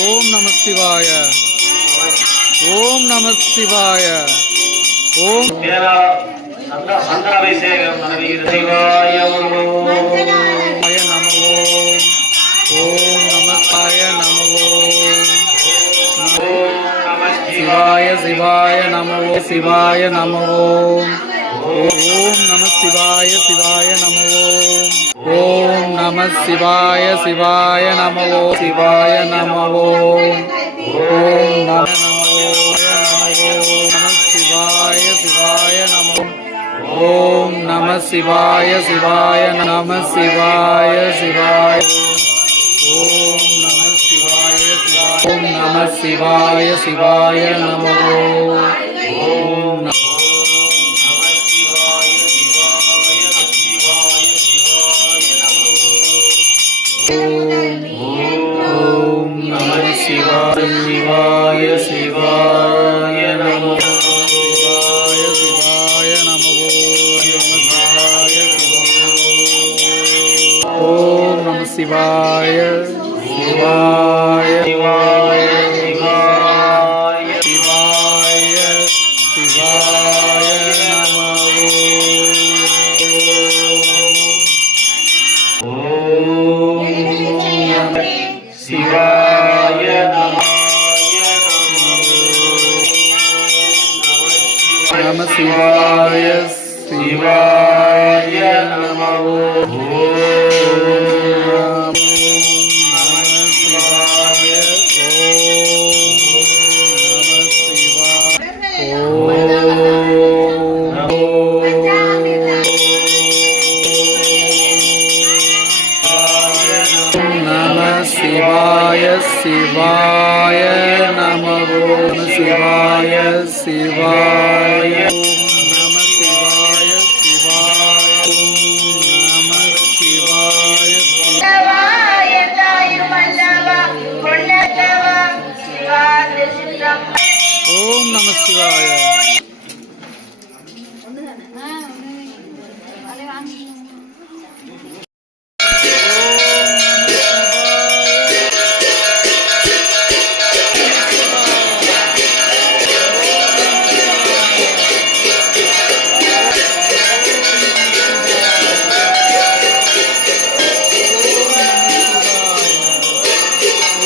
ஓம் நம சிவாய. ஓம் நம சிவாய. ஓம் சந்தனாபிஷேகம் சிவாய நமோ. ஓம் நமஸ்காய நமோ. சிவாய சிவாய நமோ. சிவாய நமோ. ஓம் நம சிவாய சிவாய நமோ. ஓம் நம சிவாய சிவாய நமோ. சிவாய நமோ. ஓம் நம சிவாய சிவாய நமோ. ஓம் நம சிவாய சிவாய நம சிவாய சிவாய. ஓம் நம சிவாய சிவாய. ஓம் நம சிவாய சிவாய நமோ. ஓம் நம சிவாய சிவாய சிவாய நமோ. சிவாய சிவாய நமோ. ஓம் நம சிவாய சிவாய சிவாய சிவாய சிவாய சிவாய நமோ. ஓம் நம சிவாய நம சிவாய சிவாய நமோ. சிவாய சிவாய நமோ. சிவாய சிவாய நம சிவாய சிவாய நம சிவாய.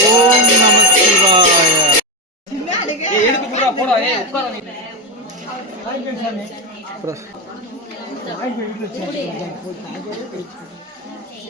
ஓம் நம சிவாய.